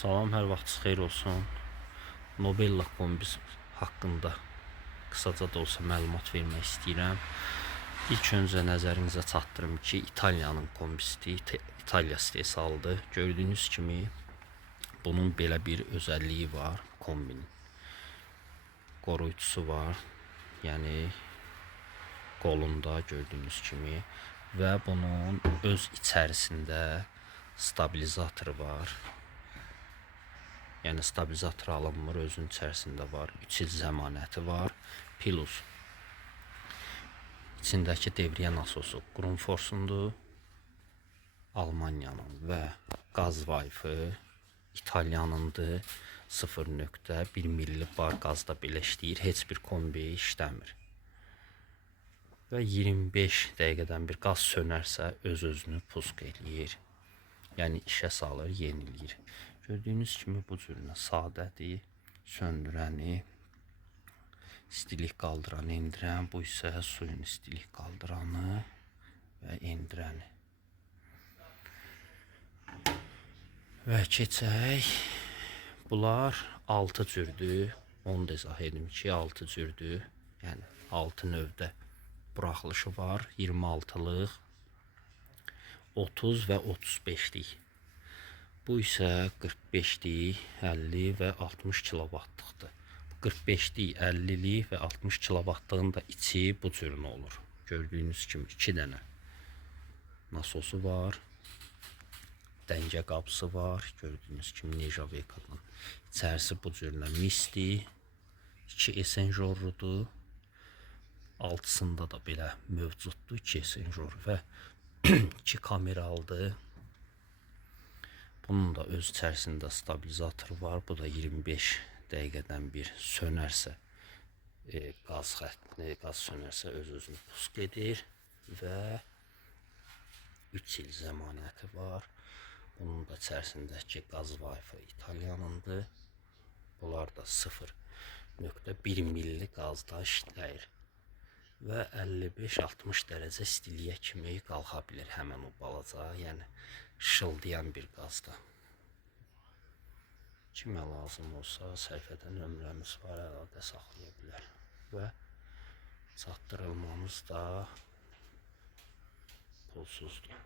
Salam, hər vaxtınız xeyir olsun. Nobella kombis haqqında qısaca da olsa məlumat vermək istəyirəm. İlk öncə nəzərinizə çatdırım ki, İtaliyanın kombisidir, İtaliya istehsalıdır. Gördüyünüz kimi bunun belə bir özəlliyi var, kombinin. Qoruyucusu var, yəni qolunda gördüyünüz kimi və bunun öz içərisində stabilizatoru var. Yəni stabilizator alınmır, özünün içərisində var. 3 il zəmanəti var. Plus içindəki devriyə nasosu Grundforsundur, Almaniyanın və qaz vayfı İtalyanındır. 0.1 milli bar qazda belə işləyir. Heç bir kombi işləmir. Və 25 dəqiqədən bir qaz sönərsə öz-özünü pusk eləyir. Yəni işə salır, yeniləyir. Gördüyünüz kimi bu cürünə sadədir. Söndürəni, istilik qaldıranı, endirən. Bu isə suyun istilik qaldıranı və endirəni. Və keçək. Bunlar 6 cürdür. Onu da izah edim ki, 6 cürdür. Yəni 6 növdə buraxılışı var. 26-lıq, 30 və 35-lik. Bu isə 45-lik, 50 və 60 kilovatlıqdır. 45-lik, 50-lik və 60 kilovatlığın da içi bu cürünə olur. Gördüyünüz kimi 2 dənə nasosu var. Dəngə qapısı var. Gördüyünüz kimi Nejaveka'nın içərisi bu cürünə misdir. 2 esenjorludur. Altısında da belə mövcuddur 2 esenjor və 2 kameralıdır. Bunun da öz içərisində stabilizatoru var. Bu da 25 dəqiqədən bir sönərsə, qaz sönərsə öz-özünü pusk edir və 3 il zəmanəti var. Bunun da içərisindəki qaz vayfı İtalyanındır. Bunlar da 0.1 milli qazda işləyir və 55-60 dərəcə istiliyə kimi qalxa bilir həmən o balaca, yəni şıldayan bir qazda. Kimə lazım olsa səhifədə nömrəmiz var, əlaqə saxlaya bilər və çatdırılmamız da pulsuzdur.